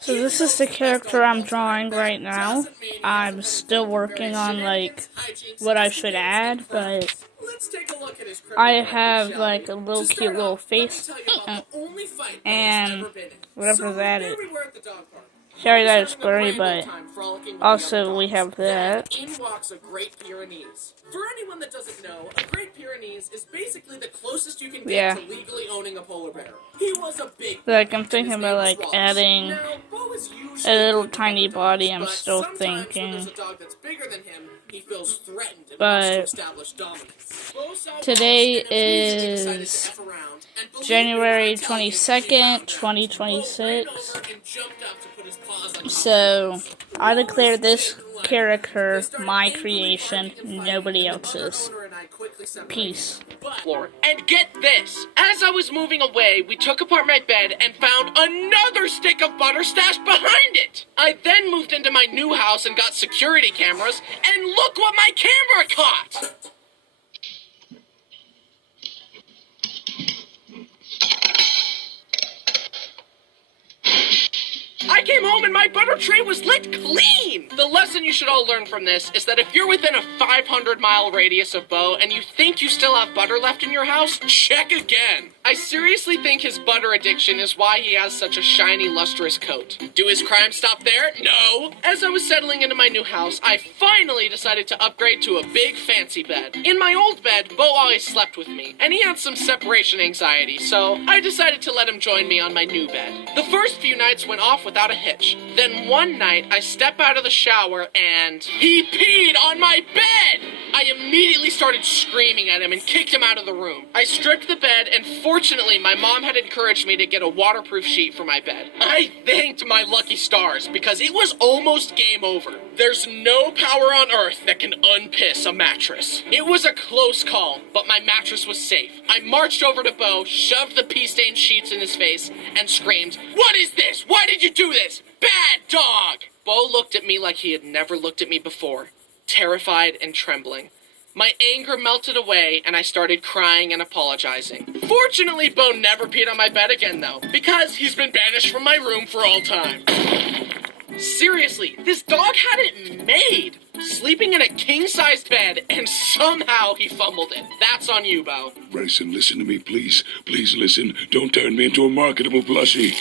So this is the character I'm drawing right now. I'm still working on, like, what I should add, but I have, like, a little cute little face, and whatever that is. Sorry that it's blurry, but also we have that. In walks a Great Pyrenees. For anyone that doesn't know, a Great Pyrenees is basically the closest you can get to legally owning a polar bear. He was a big like, I'm thinking about, like, adding a little tiny body. I'm still thinking. But today is January 22nd, 2026. So I declare this character my creation, nobody else's. Peace. And get this! As I was moving away, we took apart my bed and found another stick of butter stashed behind it! I then moved into my new house and got security cameras, and look what my camera caught! I came home and my butter tray was lit clean! The lesson you should all learn from this is that if you're within a 500-mile radius of Bo and you think you still have butter left in your house, check again! I seriously think his butter addiction is why he has such a shiny, lustrous coat. Do his crimes stop there? No! As I was settling into my new house, I finally decided to upgrade to a big, fancy bed. In my old bed, Bo always slept with me, and he had some separation anxiety, so I decided to let him join me on my new bed. The first few nights went off without a hitch. Then one night, I step out of the shower and he peed on my bed! I immediately started screaming at him and kicked him out of the room. I stripped the bed, and fortunately, my mom had encouraged me to get a waterproof sheet for my bed. I thanked my lucky stars because it was almost game over. There's no power on earth that can unpiss a mattress. It was a close call, but my mattress was safe. I marched over to Bo, shoved the pee-stained sheets in his face, and screamed, "What is this? Why did you do this? Bad dog!" Bo looked at me like he had never looked at me before, terrified and trembling. My anger melted away, and I started crying and apologizing. Fortunately, Bo never peed on my bed again, though, because he's been banished from my room for all time. Seriously, this dog had it made! Sleeping in a king-sized bed, and somehow he fumbled it. That's on you, Bo. Bryson, listen to me, please. Please listen. Don't turn me into a marketable plushie.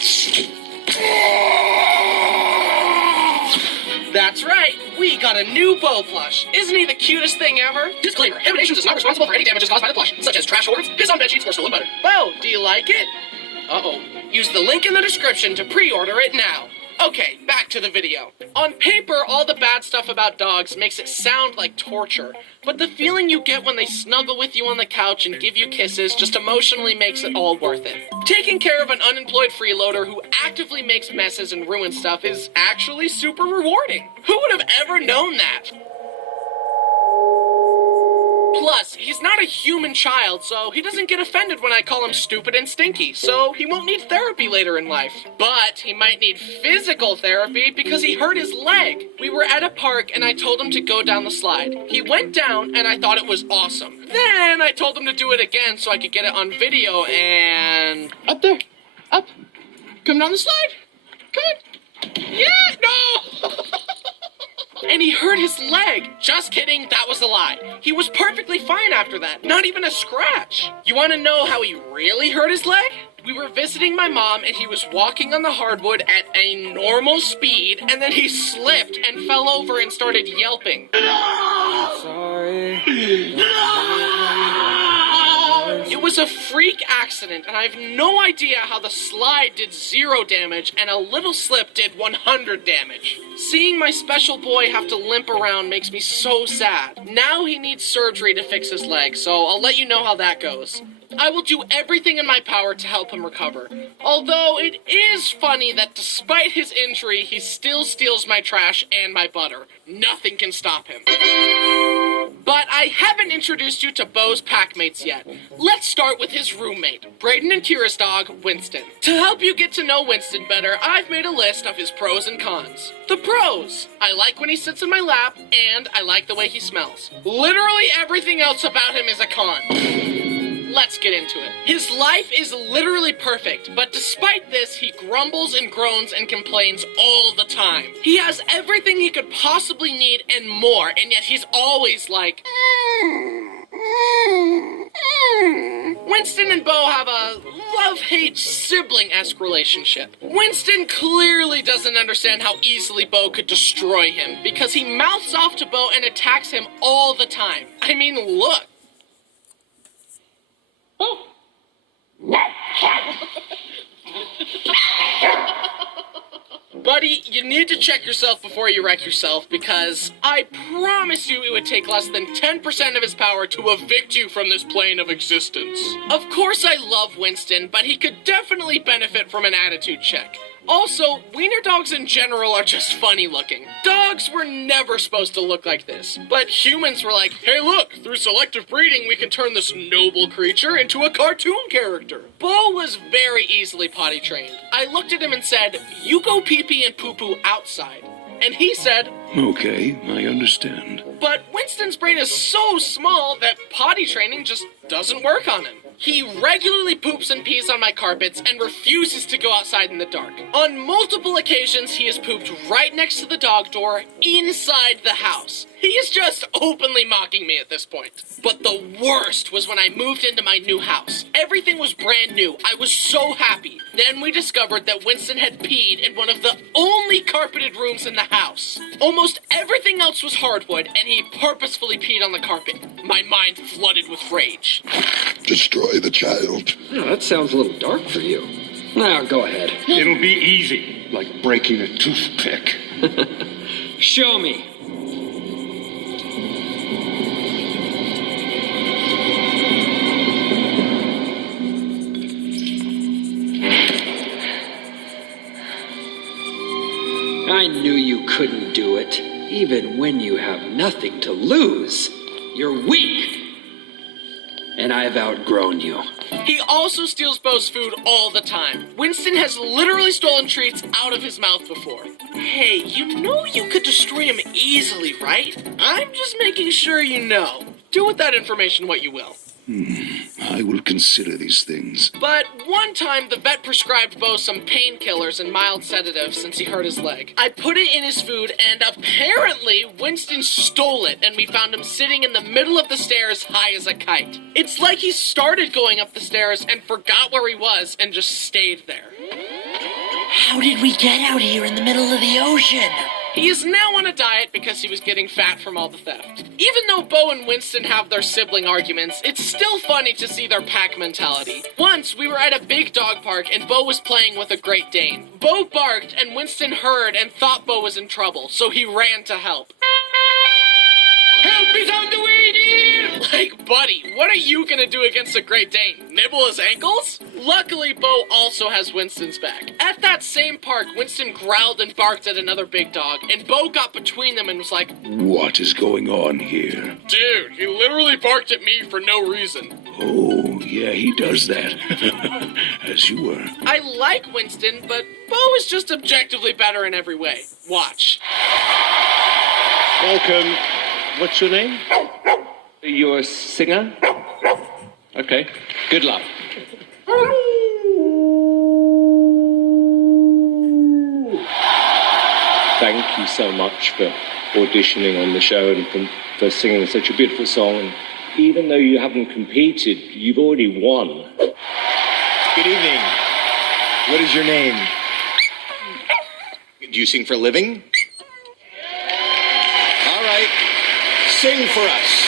That's right, we got a new Bo plush. Isn't he the cutest thing ever? Disclaimer, Emanations is not responsible for any damages caused by the plush, such as trash orders, piss on bedsheets, or stolen butter. Bo, do you like it? Uh-oh. Use the link in the description to pre-order it now. Okay, back to the video. On paper, all the bad stuff about dogs makes it sound like torture, but the feeling you get when they snuggle with you on the couch and give you kisses just emotionally makes it all worth it. Taking care of an unemployed freeloader who actively makes messes and ruins stuff is actually super rewarding. Who would have ever known that? Plus, he's not a human child, so he doesn't get offended when I call him stupid and stinky, so he won't need therapy later in life. But he might need physical therapy because he hurt his leg. We were at a park and I told him to go down the slide. He went down and I thought it was awesome. Then I told him to do it again so I could get it on video and... Up there. Up. Come down the slide. Come on. Yeah, no! And he hurt his leg. Just kidding, that was a lie. He was perfectly fine after that, not even a scratch. You want to know how he really hurt his leg? We were visiting my mom and he was walking on the hardwood at a normal speed, and then he slipped and fell over and started yelping. Sorry. It was a freak accident, and I have no idea how the slide did 0 damage and a little slip did 100 damage. Seeing my special boy have to limp around makes me so sad. Now he needs surgery to fix his leg, so I'll let you know how that goes. I will do everything in my power to help him recover. Although it is funny that despite his injury, he still steals my trash and my butter. Nothing can stop him. But I haven't introduced you to Bo's packmates yet. Let's start with his roommate, Brayden and Kira's dog, Winston. To help you get to know Winston better, I've made a list of his pros and cons. The pros: I like when he sits in my lap, and I like the way he smells. Literally everything else about him is a con. let's get into it. His life is literally perfect, but despite this, he grumbles and groans and complains all the time. He has everything he could possibly need and more, and yet he's always like... Winston and Bo have a love-hate sibling-esque relationship. Winston clearly doesn't understand how easily Bo could destroy him, because he mouths off to Bo and attacks him all the time. I mean, look. Oh. Buddy, you need to check yourself before you wreck yourself, because I promise you it would take less than 10% of his power to evict you from this plane of existence. Of course I love Winston, but he could definitely benefit from an attitude check. Also, wiener dogs in general are just funny looking. Dogs were never supposed to look like this, but humans were like, hey look, through selective breeding we can turn this noble creature into a cartoon character. Bo was very easily potty trained. I looked at him and said, you go pee-pee and poo-poo outside. And he said, Okay, I understand. but Winston's brain is so small that potty training just doesn't work on him. He regularly poops and pees on my carpets and refuses to go outside in the dark. On multiple occasions, he has pooped right next to the dog door inside the house. He is just openly mocking me at this point. But the worst was when I moved into my new house. Everything was brand new. I was so happy. Then we discovered that Winston had peed in one of the only carpeted rooms in the house. Almost everything else was hardwood, and he purposefully peed on the carpet. My mind flooded with rage. Destroy the child. Oh, that sounds a little dark for you. Now, go ahead. It'll be easy, like breaking a toothpick. Show me. I knew you couldn't do it, even when you have nothing to lose. You're weak. And I've outgrown you. He also steals Bo's food all the time. Winston has literally stolen treats out of his mouth before. Hey, you know you could destroy him easily, right? I'm just making sure you know. Do with that information what you will. I will consider these things. But one time, the vet prescribed Bo some painkillers and mild sedatives since he hurt his leg. I put it in his food, and apparently Winston stole it, and we found him sitting in the middle of the stairs high as a kite. It's like he started going up the stairs and forgot where he was and just stayed there. How did we get out here in the middle of the ocean? He is now on a diet because he was getting fat from all the theft. Even though Bo and Winston have their sibling arguments, it's still funny to see their pack mentality. Once, we were at a big dog park and Bo was playing with a Great Dane. Bo barked and Winston heard and thought Bo was in trouble, so he ran to help. Help is on the way, dear! Like, buddy, what are you gonna do against a Great Dane? Nibble his ankles? Luckily, Bo also has Winston's back. At that same park, Winston growled and barked at another big dog, and Bo got between them and was like, What is going on here? dude, he literally barked at me for no reason. Oh, yeah, he does that. As you were. I like Winston, but Bo is just objectively better in every way. Watch. Welcome. What's your name? You're a singer? Okay. Good luck. Thank you so much for auditioning on the show and for singing such a beautiful song. And even though you haven't competed, you've already won. Good evening. What is your name? Do you sing for a living? All right. Sing for us.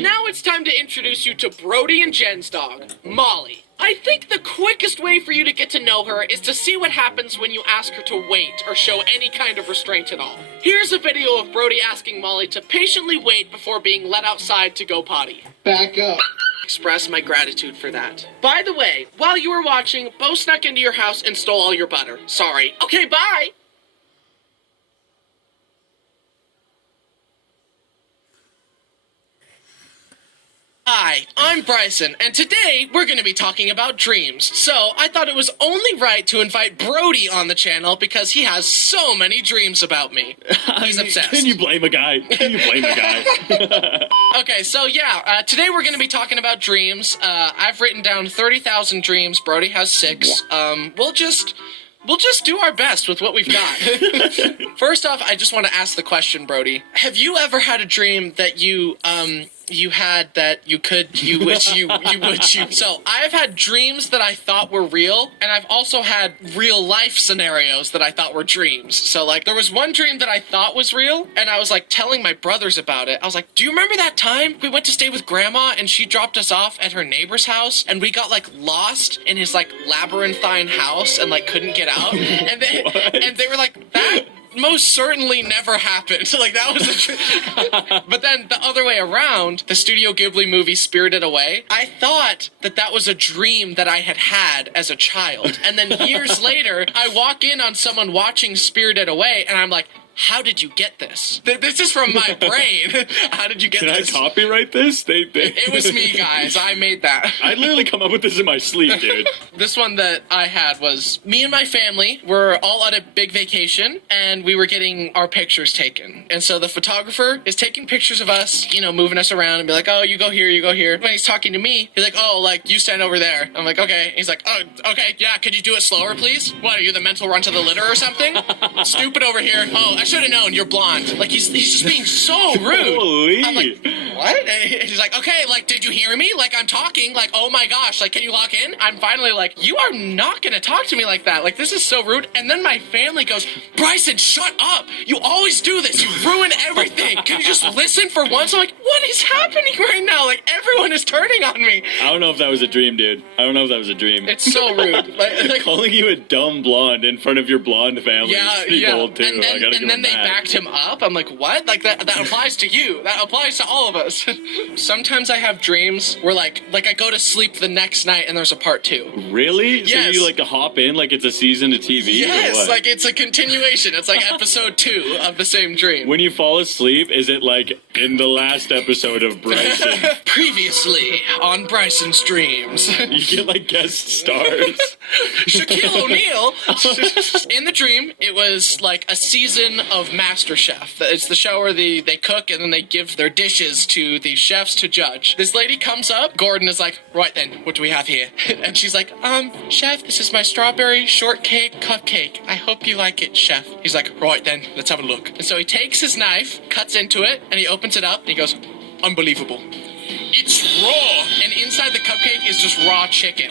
Now it's time to introduce you to Brody and Jen's dog, Molly. I think the quickest way for you to get to know her is to see what happens when you ask her to wait or show any kind of restraint at all. Here's a video of Brody asking Molly to patiently wait before being let outside to go potty. Back up. Express my gratitude for that. By the way, while you were watching, Bo snuck into your house and stole all your butter. Sorry. Okay, bye! Hi. Hi, I'm Bryson, and today we're going to be talking about dreams. So I thought it was only right to invite Brody on the channel because he has so many dreams about me. He's obsessed. Can you blame a guy? Okay, so yeah, today we're going to be talking about dreams. I've written down 30,000 dreams. Brody has 6. We'll just do our best with what we've got. First off, I just want to ask the question, Brody. Have you ever had a dream that you had that you wish you So I've had dreams that I thought were real, and I've also had real life scenarios that I thought were dreams. So like there was one dream that I thought was real, and I was like telling my brothers about it. I was like, do you remember that time we went to stay with grandma and she dropped us off at her neighbor's house and we got like lost in his like labyrinthine house and like couldn't get out? And they were like, that most certainly never happened. Like that was a But then the other way around, the Studio Ghibli movie Spirited Away, I thought that was a dream that I had as a child. And then years later, I walk in on someone watching Spirited Away and I'm like, how did you get this? This is from my brain. How did you get this? Can I copyright this? It was me, guys. I made that. I literally come up with this in my sleep, dude. This one that I had was me and my family were all on a big vacation and we were getting our pictures taken. And so the photographer is taking pictures of us, you know, moving us around and be like, oh, you go here, you go here. When he's talking to me, he's like, oh, like you stand over there. I'm like, okay. He's like, oh, okay, yeah, could you do it slower, please? What, are you the mental run to the litter or something? Stupid over here. Oh, I should have known, you're blonde. Like he's just being so rude. Holy. I'm like, what? And he's like, okay, like, did you hear me? Like, I'm talking. Like, oh my gosh, like, can you lock in? I'm finally like, you are not gonna talk to me like that. Like, this is so rude. And then my family goes, Bryson, shut up. You always do this. You ruin everything. Can you just listen for once? I'm like, what is happening right now? Like, everyone is turning on me. I don't know if that was a dream, dude. I don't know if that was a dream. It's so rude. Like calling you a dumb blonde in front of your blonde family is pretty bold, too. And then they backed him up. I'm like, what? Like, that applies to you. That applies to all of us. Sometimes I have dreams where, like I go to sleep the next night and there's a part 2. Really? Yes. So you, like, to hop in like it's a season of TV? Yes, or what? like it's a continuation. It's like episode 2 of the same dream. When you fall asleep, is it like in the last episode of Bryson? Previously on Bryson's Dreams. You get, like, guest stars. Shaquille O'Neal. In the dream, it was like a season of MasterChef. It's the show where they cook and then they give their dishes to the chefs to judge. This lady comes up. Gordon is like, right then, what do we have here? And she's like, chef, this is my strawberry shortcake cupcake. I hope you like it, chef. He's like, right then, let's have a look. And so he takes his knife, cuts into it, and he opens it up, and he goes, unbelievable. It's raw, and inside the cupcake is just raw chicken.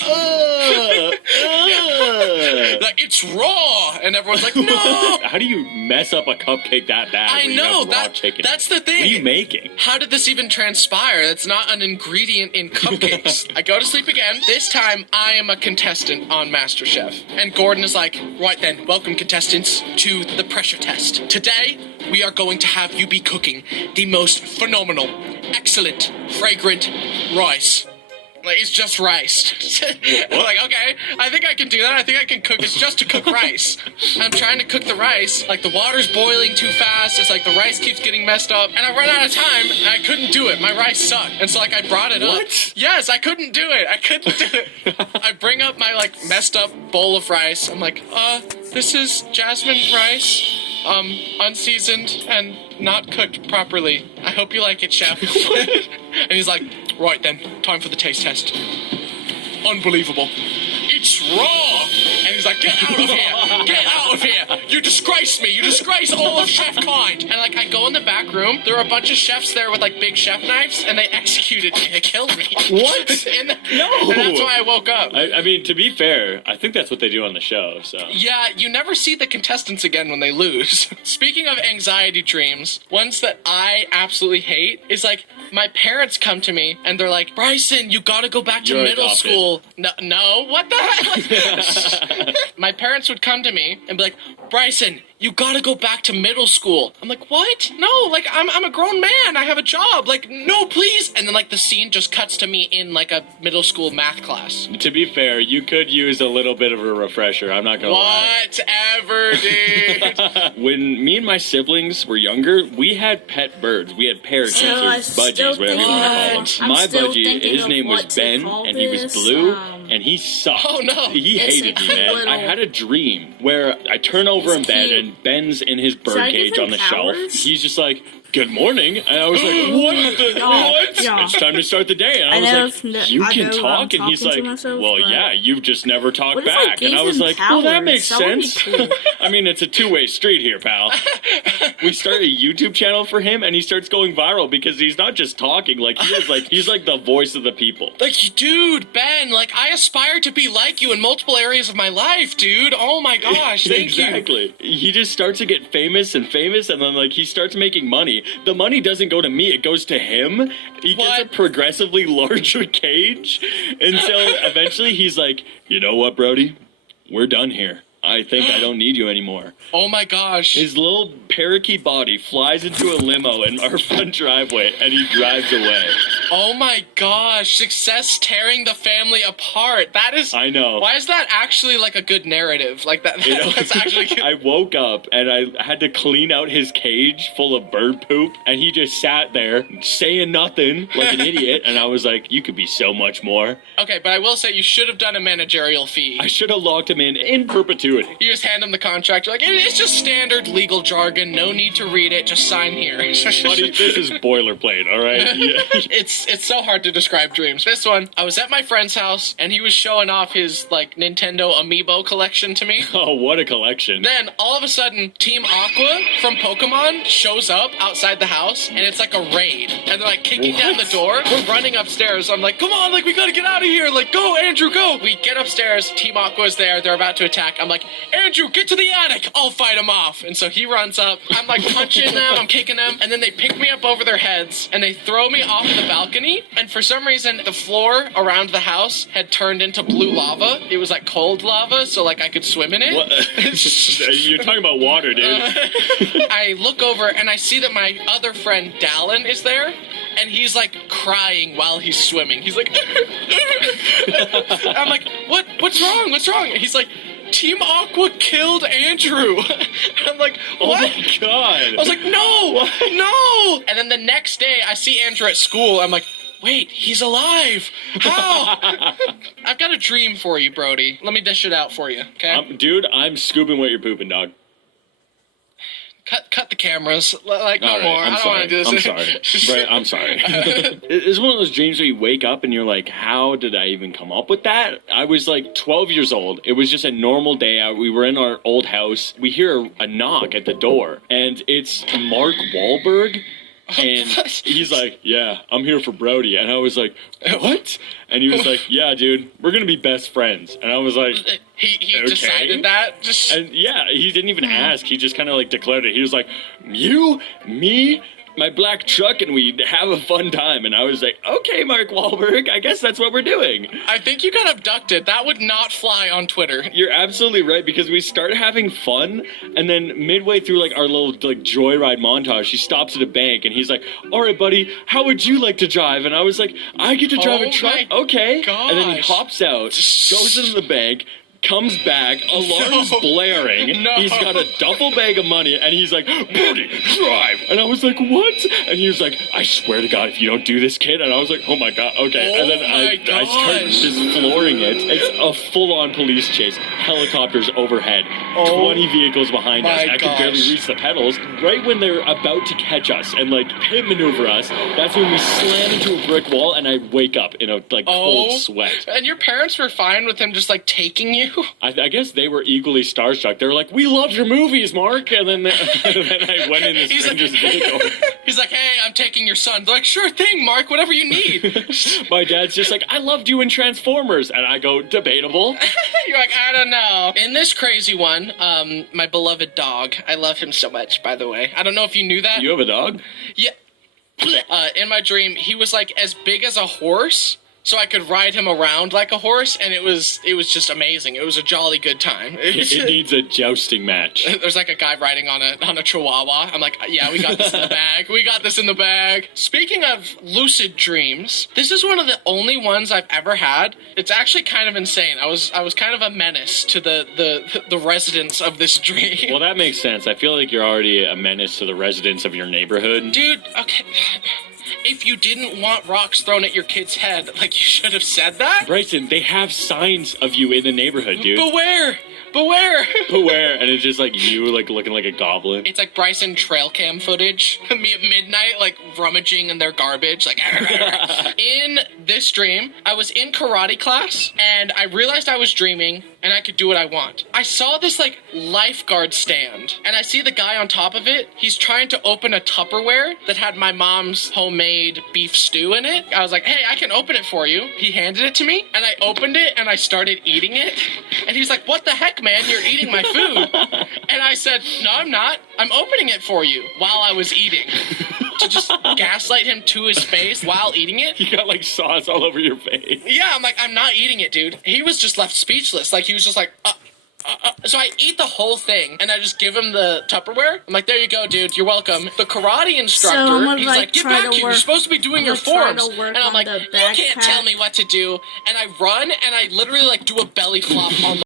Like, it's raw, and everyone's like, no! How do you mess up a cupcake that bad? I know, that's the thing. What are you making? How did this even transpire? That's not an ingredient in cupcakes. I go to sleep again. This time, I am a contestant on MasterChef. And Gordon is like, right then, welcome contestants to the pressure test. Today, we are going to have you be cooking the most phenomenal, excellent, fragrant rice. Like, it's just rice. I'm like, okay, I think I can do that. I think I can cook. It's just to cook rice. I'm trying to cook the rice. Like, the water's boiling too fast. It's like the rice keeps getting messed up. And I run out of time, and I couldn't do it. My rice sucked. And so, like, I brought it up. Yes, I couldn't do it. I couldn't do it. I bring up my, like, messed up bowl of rice. I'm like, this is jasmine rice. Unseasoned and not cooked properly. I hope you like it, chef. And he's like, right then, time for the taste test. Unbelievable. It's raw! And he's like, get out of here! Get out of here! You disgrace me! You disgrace all of chef kind! And like, I go in the back room, there are a bunch of chefs there with like big chef knives, and they executed me. They killed me. What? No! And that's why I woke up. I mean, to be fair, I think that's what they do on the show, so. Yeah, you never see the contestants again when they lose. Speaking of anxiety dreams, ones that I absolutely hate is like, my parents come to me and they're like, Bryson, you gotta go back to middle school. No, what the heck? My parents would come to me and be like, Bryson, you gotta go back to middle school. I'm like, what? No, like, I'm a grown man. I have a job. Like, no, please. And then, like, the scene just cuts to me in, like, a middle school math class. To be fair, you could use a little bit of a refresher. I'm not gonna lie. Whatever, dude. When me and my siblings were younger, we had pet birds. We had parakeets So or I still budgies, whatever you want to call them. think- I'm My still budgie, thinking his of name was what to Ben, call and he was this, blue, and he sucked. Oh, no. He It's hated a me, cute man. I little- had a dream where I turn over It's in bed, cute. and Ben's in his bird I give cage him on the shelf. powers? He's just like, good morning. And I was like, what the, what? yeah. It's time to start the day. And I I know was like, if- you I can know I'm talk? And he's talking like, to myself, well, but yeah, you've just never talked what if I back. And gave I was him like, well, that powers? makes That would be sense. cool. I mean, it's a two-way street here, pal. We start a YouTube channel for him, and he starts going viral because he's not just talking. Like, he's like the voice of the people. Like, dude, Ben, like, I aspire to be like you in multiple areas of my life, dude. Oh, my gosh, thank you. Exactly. He just starts to get famous, and then, like, he starts making money. The money doesn't go to me, it goes to him. He gets a What? progressively larger cage until eventually he's like, you know what, Brody? We're done here. I think I don't need you anymore. Oh, my gosh. His little parakeet body flies into a limo in our front driveway, and he drives away. Oh, my gosh. Success tearing the family apart. That is... I know. Why is that actually, like, a good narrative? Like, that's actually... I woke up and I had to clean out his cage full of bird poop, and he just sat there saying nothing like an idiot. And I was like, you could be so much more. Okay, but I will say you should have done a managerial fee. I should have locked him in perpetuity. You just hand him the contract. You're like, it's just standard legal jargon. No need to read it. Just sign here. Buddy, this is boilerplate, all right? Yeah. It's so hard to describe dreams. This one, I was at my friend's house, and he was showing off his, like, Nintendo Amiibo collection to me. Oh, what a collection. Then, all of a sudden, Team Aqua from Pokemon shows up outside the house, and it's like a raid. And they're, like, kicking down the door. We're running upstairs. I'm like, come on, like, we gotta get out of here. Like, go, Andrew, go. We get upstairs. Team Aqua's there. They're about to attack. I'm like, Andrew, get to the attic. I'll fight him off. And so he runs up. I'm, like, punching them. I'm kicking them. And then they pick me up over their heads, and they throw me off the balcony. And for some reason, the floor around the house had turned into blue lava. It was, like, cold lava, so, like, I could swim in it. What? You're talking about water, dude. I look over and I see that my other friend Dallin is there, and he's like crying while he's swimming. He's like, I'm like, what's wrong? What's wrong? And he's like, Team Aqua killed Andrew. I'm like, what? Oh my god. I was like, no, no. And then the next day I see Andrew at school. I'm like, wait, he's alive. How? I've got a dream for you, Brody. Let me dish it out for you, okay? Dude, I'm scooping what you're pooping, dog. Cut the cameras. Like, no All right, more. I'm I don't sorry. want to do this. I'm sorry. Right, I'm sorry. It's one of those dreams where you wake up and you're like, how did I even come up with that? I was like 12 years old. It was just a normal day out. We were in our old house. We hear a knock at the door, and it's Mark Wahlberg. And he's like, yeah, I'm here for Brody. And I was like, what? And he was like, yeah, dude, we're going to be best friends. And I was like, He okay. decided that? Just... And yeah, he didn't even ask. He just kind of like declared it. He was like, you, me, my black truck, and we'd have a fun time. And I was like, okay, Mark Wahlberg, I guess that's what we're doing. I think you got abducted. That would not fly on Twitter. You're absolutely right, because we started having fun, and then midway through like our little like joyride montage, he stops at a bank, and he's like, all right, buddy, how would you like to drive? And I was like, I get to drive a truck? my Okay. And then he gosh. hops out, goes into the bank, comes back, alarms No. blaring. No. He's got a duffel bag of money, and he's like, Brody, drive. And I was like, what? And he was like, I swear to God, if you don't do this, kid. And I was like, oh my God, okay. Oh and then I started gosh. just flooring it. It's a full-on police chase. Helicopters overhead. Oh 20 vehicles behind us. my I could barely gosh. reach the pedals. Right when they're about to catch us and like pit maneuver us, that's when we slam into a brick wall, and I wake up in a like cold sweat. And your parents were fine with him just like taking you? I guess they were equally starstruck. They were like, we loved your movies, Mark. And then, then I went in the He's like, stranger's vehicle. he's like, hey, I'm taking your son. They're like, sure thing, Mark, whatever you need. My dad's just like, I loved you in Transformers. And I go, debatable. You're like, I don't know. In this crazy one, my beloved dog. I love him so much, by the way. I don't know if you knew that. You have a dog? Yeah. In my dream, he was like as big as a horse, so I could ride him around like a horse, and it was just amazing. It was a jolly good time. It needs a jousting match. There's like a guy riding on a chihuahua. I'm like, yeah, we got this in the bag. We got this in the bag. Speaking of lucid dreams, this is one of the only ones I've ever had. It's actually kind of insane. I was kind of a menace to the residents of this dream. Well, that makes sense. I feel like you're already a menace to the residents of your neighborhood. Dude, okay. If you didn't want rocks thrown at your kid's head, like, you should have said that. Bryson, they have signs of you in the neighborhood, dude. Beware! Beware! Beware, and it's just like you, like, looking like a goblin. It's like Bryson trail cam footage. Me at midnight, like, rummaging in their garbage. Like, in this dream, I was in karate class, and I realized I was dreaming, and I could do what I want. I saw this, like, lifeguard stand, and I see the guy on top of it. He's trying to open a Tupperware that had my mom's homemade beef stew in it. I was like, hey, I can open it for you. He handed it to me, and I opened it, and I started eating it. And he's like, what the heck, man? You're eating my food. And I said, no, I'm not. I'm opening it for you while I was eating. To just gaslight him to his face while eating it. You got, like, sauce all over your face. Yeah, I'm like, I'm not eating it, dude. He was just left speechless. Like, he was just like, So I eat the whole thing, and I just give him the Tupperware. I'm like, there you go, dude. You're welcome. The karate instructor, he's like, get back here. You're supposed to be doing your forms. And I'm like, you can't tell me what to do. And I run, and I literally, like, do a belly flop on the